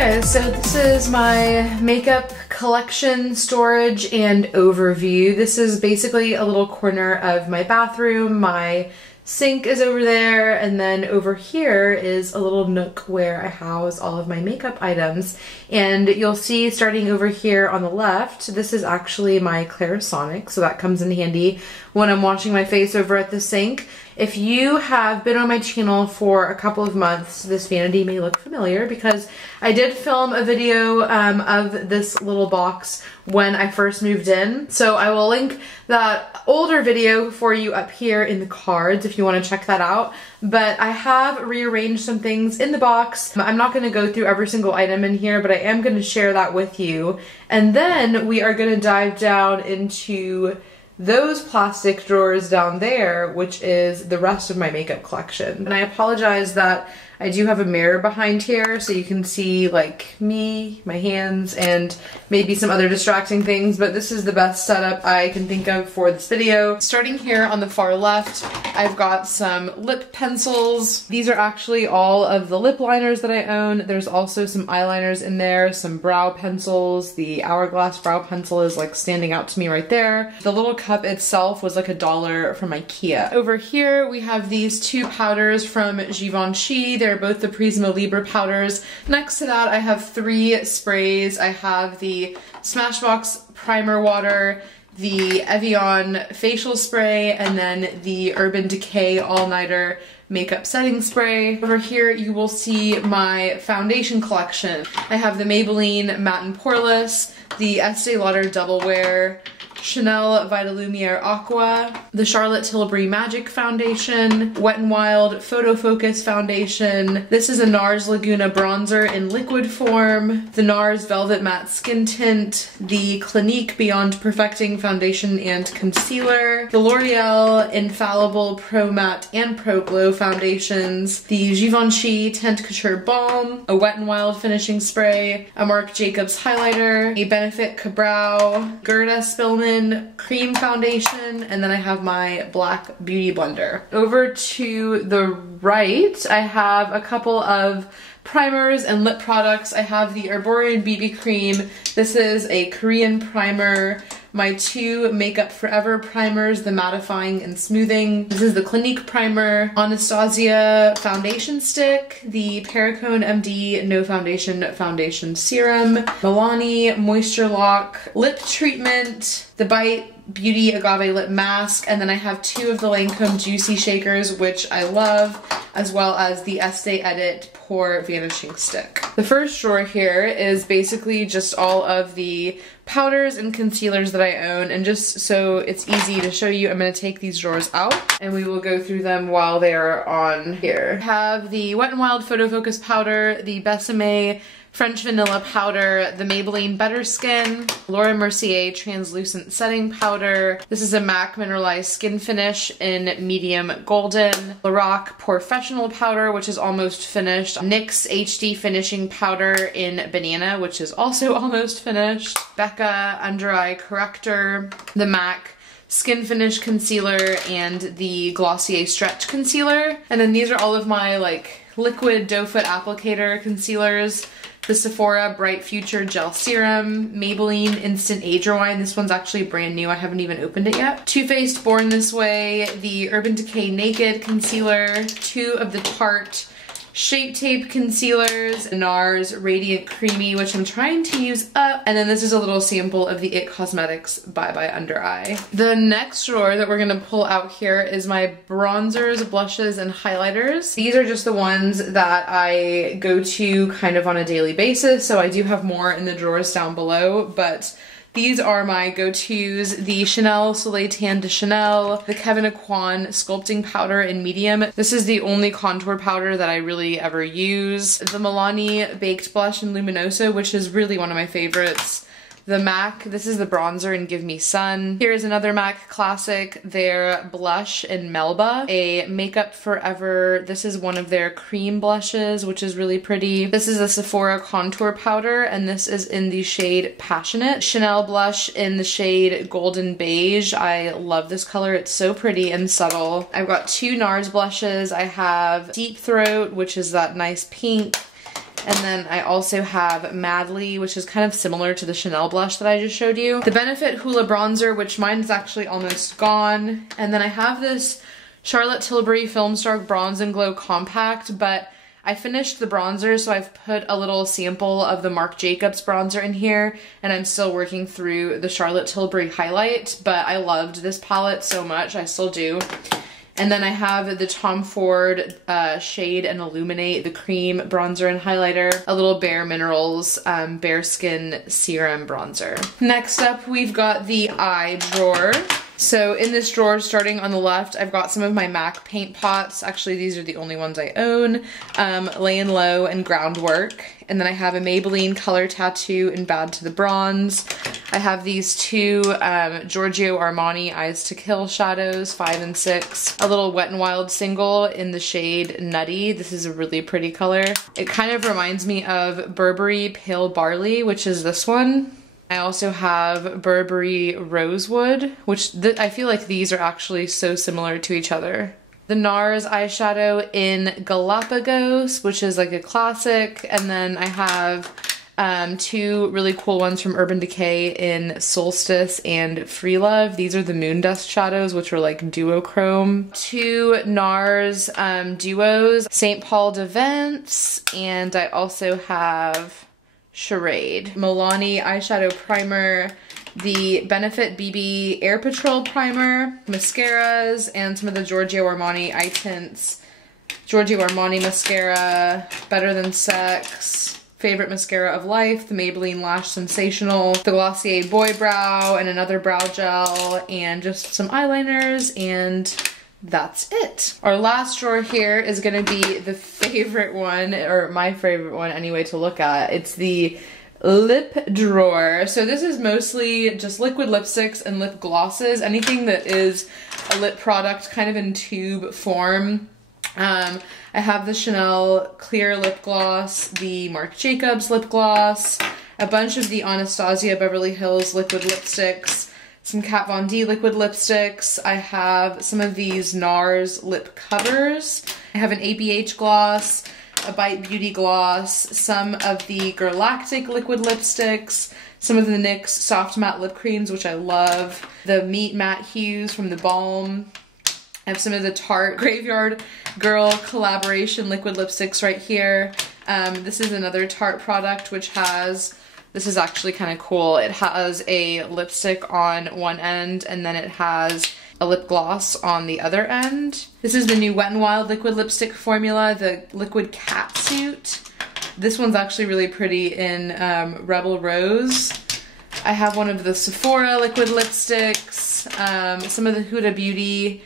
guys, so this is my makeup collection, storage, and overview. This is basically a little corner of my bathroom. My sink is over there, and then over here is a little nook where I house all of my makeup items. And you'll see starting over here on the left, this is actually my Clarisonic, so that comes in handy when I'm washing my face over at the sink. If you have been on my channel for a couple of months, this vanity may look familiar because I did film a video of this little box when I first moved in. So I will link that older video for you up here in the cards if you want to check that out. But I have rearranged some things in the box. I'm not going to go through every single item in here, but I am going to share that with you. And then we are going to dive down into those plastic drawers down there, which is the rest of my makeup collection. And I apologize that I do have a mirror behind here so you can see like me, my hands, and maybe some other distracting things, but this is the best setup I can think of for this video. Starting here on the far left, I've got some lip pencils. These are actually all of the lip liners that I own. There's also some eyeliners in there, some brow pencils. The Hourglass brow pencil is like standing out to me right there. The little cup itself was like $1 from IKEA. Over here we have these two powders from Givenchy. They're both the Prisma Libre powders. Next to that I have 3 sprays. I have the Smashbox Primer Water, the Evian Facial Spray, and then the Urban Decay All Nighter Makeup Setting Spray. Over here you will see my foundation collection. I have the Maybelline Matte and Poreless, the Estee Lauder Double Wear, Chanel Vitalumiere Aqua, the Charlotte Tilbury Magic Foundation, Wet n Wild Photo Focus Foundation. This is a NARS Laguna Bronzer in liquid form, the NARS Velvet Matte Skin Tint, the Clinique Beyond Perfecting Foundation and Concealer, the L'Oreal Infallible Pro Matte and Pro Glow Foundations, the Givenchy Teint Couture Balm, a Wet n Wild Finishing Spray, a Marc Jacobs Highlighter, a Benefit Cabral Gerda Spillman Cream Foundation, and then I have my black beauty blender. Over to the right, I have a couple of primers and lip products. I have the Herborian BB Cream. This is a Korean primer. My 2 Makeup Forever primers, the mattifying and smoothing. This is the Clinique primer, Anastasia foundation stick, the Perricone MD No Foundation Foundation Serum, Milani Moisture Lock lip treatment, the Bite Beauty Agave Lip Mask, and then I have 2 of the Lancome Juicy Shakers, which I love, as well as the Estee Edit Pore Vanishing Stick. The first drawer here is basically just all of the powders and concealers that I own, and just so it's easy to show you, I'm going to take these drawers out and we will go through them while they are on here. I have the Wet n Wild Photo Focus powder, the Besame French Vanilla powder, the Maybelline Better Skin, Laura Mercier Translucent Setting Powder. This is a MAC Mineralized Skin Finish in medium golden. Lorac Professional Powder, which is almost finished. NYX HD Finishing Powder in Banana, which is also almost finished. Becca Under Eye Corrector, the MAC Skin Finish Concealer, and the Glossier Stretch Concealer. And then these are all of my like liquid doe foot applicator concealers. The Sephora Bright Future Gel Serum, Maybelline Instant Age Rewind. This one's actually brand new. I haven't even opened it yet. Too Faced Born This Way, the Urban Decay Naked Concealer, 2 of the Tarte Shape Tape concealers, NARS Radiant Creamy, which I'm trying to use up, and then this is a little sample of the IT Cosmetics Bye Bye Under Eye. The next drawer that we're gonna pull out here is my bronzers, blushes, and highlighters. These are just the ones that I go to kind of on a daily basis, so I do have more in the drawers down below, but these are my go-tos: the Chanel Soleil Tan de Chanel, the Kevyn Aucoin Sculpting Powder in medium. This is the only contour powder that I really ever use. The Milani Baked Blush in Luminosa, which is really one of my favorites. The MAC, this is the bronzer in Give Me Sun. Here's another MAC classic, their blush in Melba. A Makeup Forever, this is one of their cream blushes, which is really pretty. This is a Sephora contour powder, and this is in the shade Passionate. Chanel blush in the shade Golden Beige. I love this color, it's so pretty and subtle. I've got 2 NARS blushes. I have Deep Throat, which is that nice pink, And then I also have Madly, which is kind of similar to the Chanel blush that I just showed you. The Benefit Hoola Bronzer, which mine is actually almost gone. And then I have this Charlotte Tilbury Film Star Bronze and Glow Compact, but I finished the bronzer, so I've put a little sample of the Marc Jacobs bronzer in here, and I'm still working through the Charlotte Tilbury highlight, but I loved this palette so much, I still do. And then I have the Tom Ford Shade and Illuminate, the cream bronzer and highlighter, a little Bare Minerals Bare Skin Serum bronzer. Next up, we've got the eye drawer. So in this drawer, starting on the left, I've got some of my MAC paint pots. Actually, these are the only ones I own. Laying Low and Groundwork. And then I have a Maybelline Color Tattoo in Bad to the Bronze. I have these two Giorgio Armani Eyes to Kill shadows, 5 and 6. A little Wet n Wild single in the shade Nutty. This is a really pretty color. It kind of reminds me of Burberry Pale Barley, which is this one. I also have Burberry Rosewood, which I feel like these are actually so similar to each other. The NARS eyeshadow in Galapagos, which is like a classic, and then I have two really cool ones from Urban Decay in Solstice and Free Love. These are the Moon Dust shadows, which are like duochrome. Two NARS duos, St. Paul de Vence, and I also have Charade. Milani eyeshadow primer, the Benefit BB Air Patrol primer, mascaras, and some of the Giorgio Armani eye tints. Giorgio Armani mascara, Better Than Sex, Favorite Mascara of Life, the Maybelline Lash Sensational, the Glossier Boy Brow, and another brow gel, and just some eyeliners, and that's it. Our last drawer here is gonna be the favorite one, or my favorite one anyway to look at. It's the lip drawer. So this is mostly just liquid lipsticks and lip glosses, anything that is a lip product kind of in tube form. I have the Chanel Clear Lip Gloss, the Marc Jacobs lip gloss, a bunch of the Anastasia Beverly Hills liquid lipsticks, some Kat Von D liquid lipsticks. I have some of these NARS lip covers. I have an ABH gloss, a Bite Beauty gloss, some of the Galactic liquid lipsticks, some of the NYX soft matte lip creams, which I love, the Meet Matte Hues from the Balm. I have some of the Tarte Graveyard Girl collaboration liquid lipsticks right here. This is another Tarte product which has, this is actually kind of cool, it has a lipstick on one end and then it has a lip gloss on the other end. This is the new Wet n Wild liquid lipstick formula, the Liquid Catsuit. This one's actually really pretty in Rebel Rose. I have one of the Sephora liquid lipsticks, some of the Huda Beauty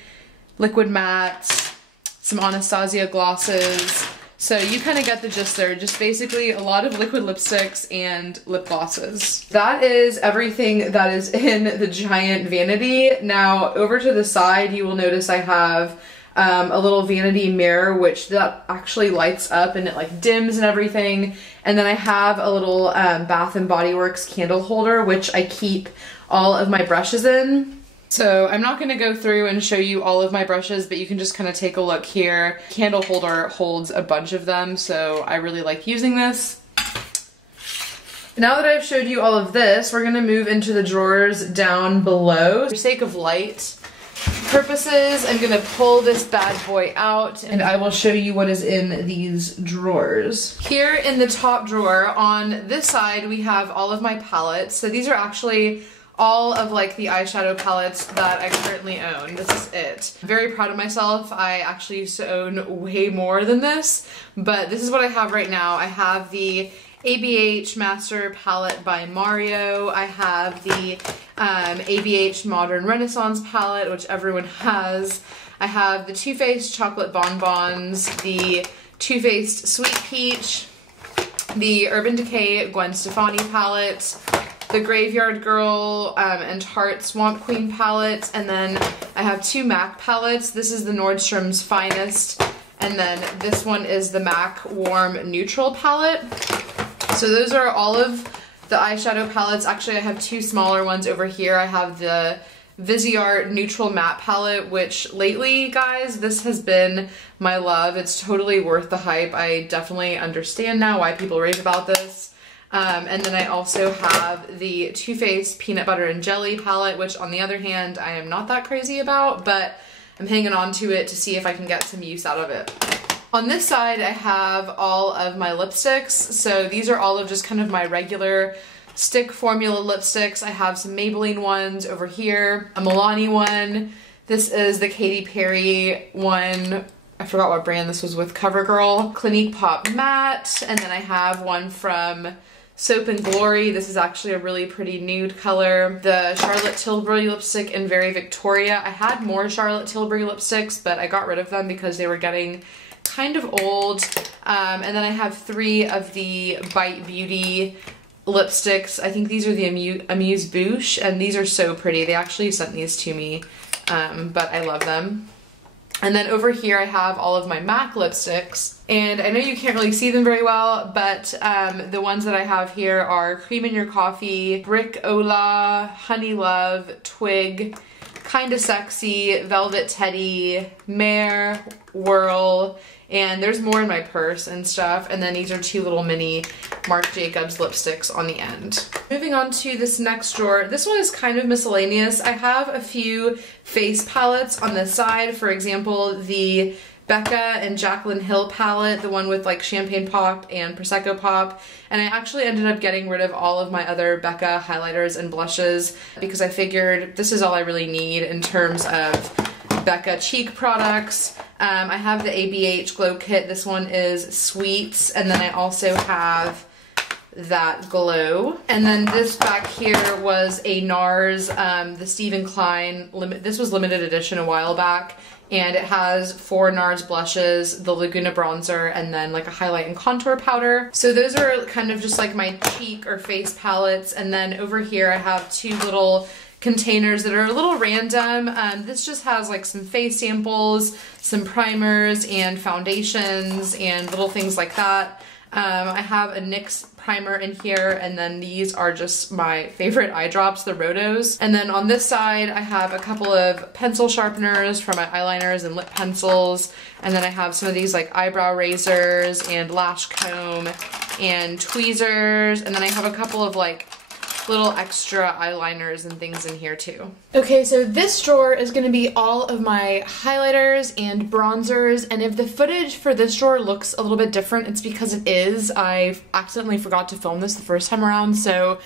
liquid mattes, some Anastasia glosses. So you kind of get the gist there, just basically a lot of liquid lipsticks and lip glosses. That is everything that is in the giant vanity. Now over to the side you will notice I have a little vanity mirror which that actually lights up and it like dims and everything. And then I have a little Bath & Body Works candle holder which I keep all of my brushes in. So I'm not going to go through and show you all of my brushes, but you can just kind of take a look here. Candle holder holds a bunch of them, so I really like using this. Now that I've showed you all of this, we're going to move into the drawers down below. For sake of light purposes, I'm going to pull this bad boy out and I will show you what is in these drawers. Here in the top drawer on this side we have all of my palettes. So these are actually all of like the eyeshadow palettes that I currently own. This is it. I'm very proud of myself. I actually used to own way more than this, but this is what I have right now. I have the ABH Master Palette by Mario. I have the ABH Modern Renaissance Palette, which everyone has. I have the Too Faced Chocolate Bonbons, the Too Faced Sweet Peach, the Urban Decay Gwen Stefani palette, the Graveyard Girl and Tarte Swamp Queen palette, and then I have two MAC palettes. This is the Nordstrom's Finest, and then this one is the MAC Warm Neutral palette. So those are all of the eyeshadow palettes. Actually, I have two smaller ones over here. I have the Viseart Neutral Matte Palette, which lately, guys, this has been my love. It's totally worth the hype. I definitely understand now why people rave about this. And then I also have the Too Faced Peanut Butter and Jelly palette, which on the other hand, I am not that crazy about, but I'm hanging on to it to see if I can get some use out of it. On this side, I have all of my lipsticks. So these are all of just kind of my regular stick formula lipsticks. I have some Maybelline ones over here, a Milani one. This is the Katy Perry one. I forgot what brand this was with, CoverGirl. Clinique Pop Matte. And then I have one from Soap and Glory. This is actually a really pretty nude color. The Charlotte Tilbury lipstick in Very Victoria. I had more Charlotte Tilbury lipsticks, but I got rid of them because they were getting kind of old. And then I have 3 of the Bite Beauty lipsticks. I think these are the Amuse Bouche, and these are so pretty. They actually sent these to me, but I love them. And then over here I have all of my MAC lipsticks, and I know you can't really see them very well, but the ones that I have here are Cream in Your Coffee, Brick Ola, Honey Love, Twig, Kinda Sexy, Velvet Teddy, Mare, Whirl, and there's more in my purse and stuff. And then these are 2 little mini Marc Jacobs lipsticks on the end. Moving on to this next drawer. This one is kind of miscellaneous. I have a few face palettes on this side. For example, the Becca and Jaclyn Hill palette, the one with like Champagne Pop and Prosecco Pop. And I actually ended up getting rid of all of my other Becca highlighters and blushes because I figured this is all I really need in terms of Becca cheek products. I have the ABH Glow Kit. This one is Sweets. And then I also have that Glow. And then this back here was a NARS, the Stephen Klein, this was limited edition a while back. And it has 4 NARS blushes, the Laguna bronzer, and then like a highlight and contour powder. So those are kind of just like my cheek or face palettes. And then over here I have 2 little containers that are a little random. This just has like some face samples, some primers and foundations and little things like that. I have a NYX primer in here, and then these are just my favorite eye drops, the Rotos. And then on this side, I have a couple of pencil sharpeners for my eyeliners and lip pencils. And then I have some of these like eyebrow razors and lash comb and tweezers. And then I have a couple of like little extra eyeliners and things in here too. Okay, so this drawer is going to be all of my highlighters and bronzers, and if the footage for this drawer looks a little bit different, it's because it is. I accidentally forgot to film this the first time around, so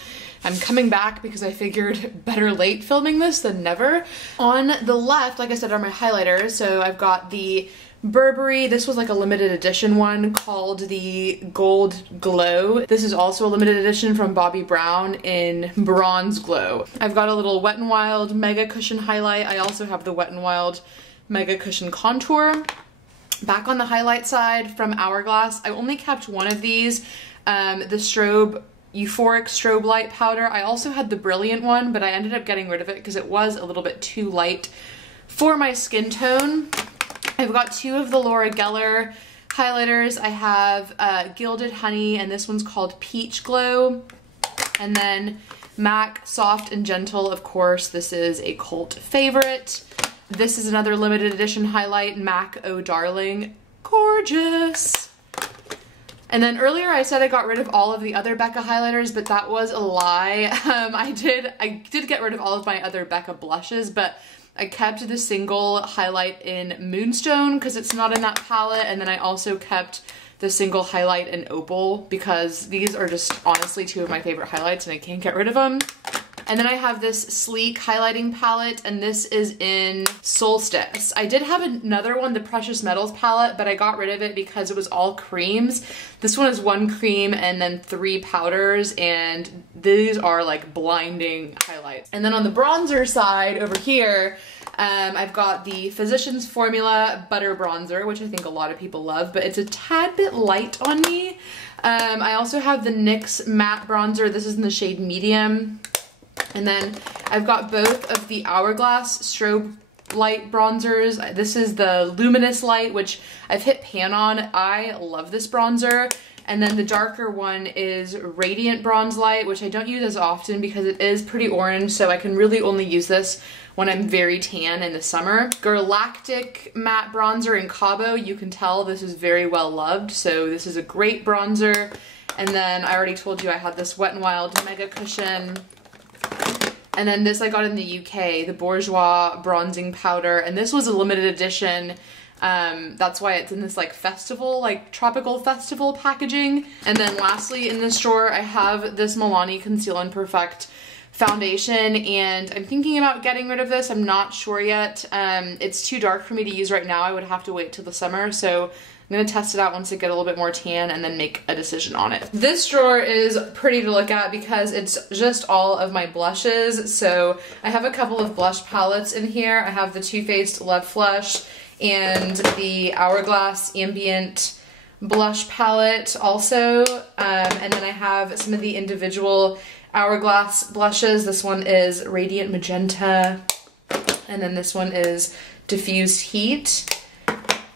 I'm coming back because I figured better late filming this than never. On the left, like I said, are my highlighters. So I've got the Burberry, this was like a limited edition one called the Gold Glow. This is also a limited edition from Bobbi Brown in Bronze Glow. I've got a little Wet n Wild Mega Cushion highlight. I also have the Wet n Wild Mega Cushion Contour. Back on the highlight side from Hourglass, I only kept one of these, the Euphoric Strobe Light Powder. I also had the Brilliant one, but I ended up getting rid of it because it was a little bit too light for my skin tone. I've got 2 of the Laura Geller highlighters. I have Gilded Honey, and this one's called Peach Glow. And then MAC Soft and Gentle, of course. This is a cult favorite. This is another limited edition highlight, MAC Oh Darling. Gorgeous! And then earlier I said I got rid of all of the other Becca highlighters, but that was a lie. I did get rid of all of my other Becca blushes, but I kept the single highlight in Moonstone because it's not in that palette, and then I also kept the single highlight in Opal because these are just honestly 2 of my favorite highlights and I can't get rid of them. And then I have this sleek highlighting palette, and this is in Solstice. I did have another one, the Precious Metals palette, but I got rid of it because it was all creams. This one is 1 cream and then 3 powders, and these are like blinding highlights. And then on the bronzer side over here, I've got the Physicians Formula Butter Bronzer, which I think a lot of people love, but it's a tad bit light on me. I also have the NYX Matte Bronzer. This is in the shade Medium. And then I've got both of the Hourglass Strobe Light bronzers. This is the Luminous Light, which I've hit pan on. I love this bronzer. And then the darker one is Radiant Bronze Light, which I don't use as often because it is pretty orange, so I can really only use this when I'm very tan in the summer. Galactic Matte Bronzer in Cabo. You can tell this is very well loved, so this is a great bronzer. And then I already told you I had this Wet n Wild Mega Cushion. And then this I got in the UK, the Bourjois Bronzing Powder, and this was a limited edition. That's why it's in this like festival, like tropical festival packaging. And then lastly in this drawer I have this Milani Conceal and Perfect foundation, and I'm thinking about getting rid of this. I'm not sure yet. It's too dark for me to use right now. I would have to wait till the summer, so I'm gonna test it out once I get a little bit more tan and then make a decision on it. This drawer is pretty to look at because it's just all of my blushes. So I have a couple of blush palettes in here. I have the Too Faced Love Flush and the Hourglass Ambient blush palette also. And then I have some of the individual Hourglass blushes. This one is Radiant Magenta, and then this one is Diffused Heat.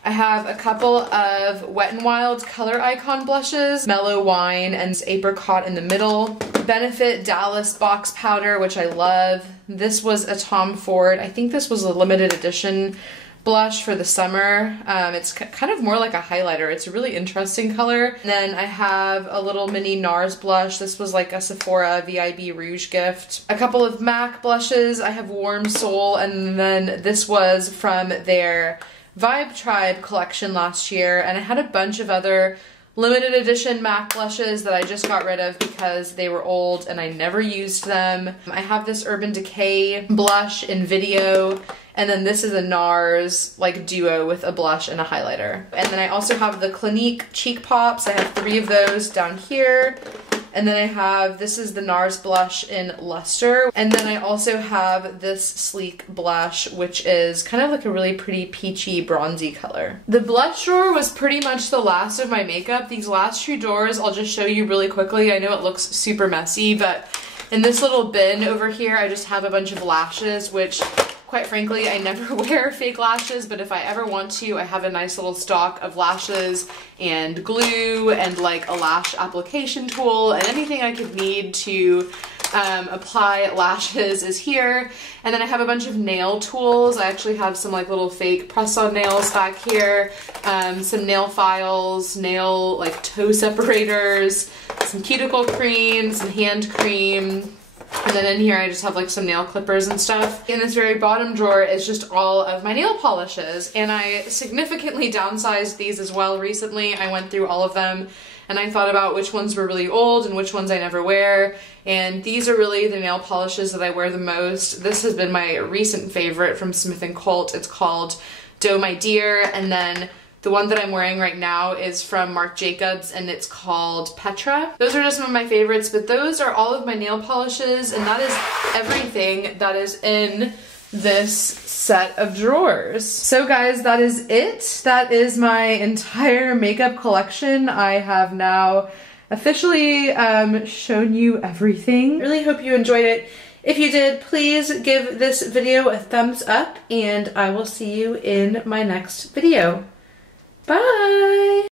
I have a couple of Wet n Wild Color Icon blushes, Mellow Wine and Apricot in the middle. Benefit Dallas Box Powder, which I love. This was a Tom Ford. I think this was a limited edition blush for the summer. It's kind of more like a highlighter. It's a really interesting color. And then I have a little mini NARS blush. This was like a Sephora VIB Rouge gift. A couple of MAC blushes. I have Warm Soul, and then this was from their Vibe Tribe collection last year, and I had a bunch of other limited edition MAC blushes that I just got rid of because they were old and I never used them. I have this Urban Decay blush in Video, and then this is a NARS like duo with a blush and a highlighter. And then I also have the Clinique Cheek Pops. I have 3 of those down here. And then I have, this is the NARS blush in Luster. And then I also have this Sleek blush, which is kind of like a really pretty peachy bronzy color. The blush drawer was pretty much the last of my makeup. These last 2 drawers I'll just show you really quickly. I know it looks super messy, but in this little bin over here I just have a bunch of lashes, which quite frankly, I never wear fake lashes, but if I ever want to, I have a nice little stock of lashes and glue and like a lash application tool, and anything I could need to apply lashes is here. And then I have a bunch of nail tools. I actually have some like little fake press-on nails back here, some nail files, nail like toe separators, some cuticle cream, some hand cream. And then in here I just have like some nail clippers and stuff. In this very bottom drawer is just all of my nail polishes, and I significantly downsized these as well recently. I went through all of them and I thought about which ones were really old and which ones I never wear, and these are really the nail polishes that I wear the most. This has been my recent favorite from Smith & Colt. It's called Doe My Dear, and then the one that I'm wearing right now is from Marc Jacobs, and it's called Petra. Those are just some of my favorites, but those are all of my nail polishes, and that is everything that is in this set of drawers. So guys, that is it. That is my entire makeup collection. I have now officially shown you everything. Really hope you enjoyed it. If you did, please give this video a thumbs up, and I will see you in my next video. Bye!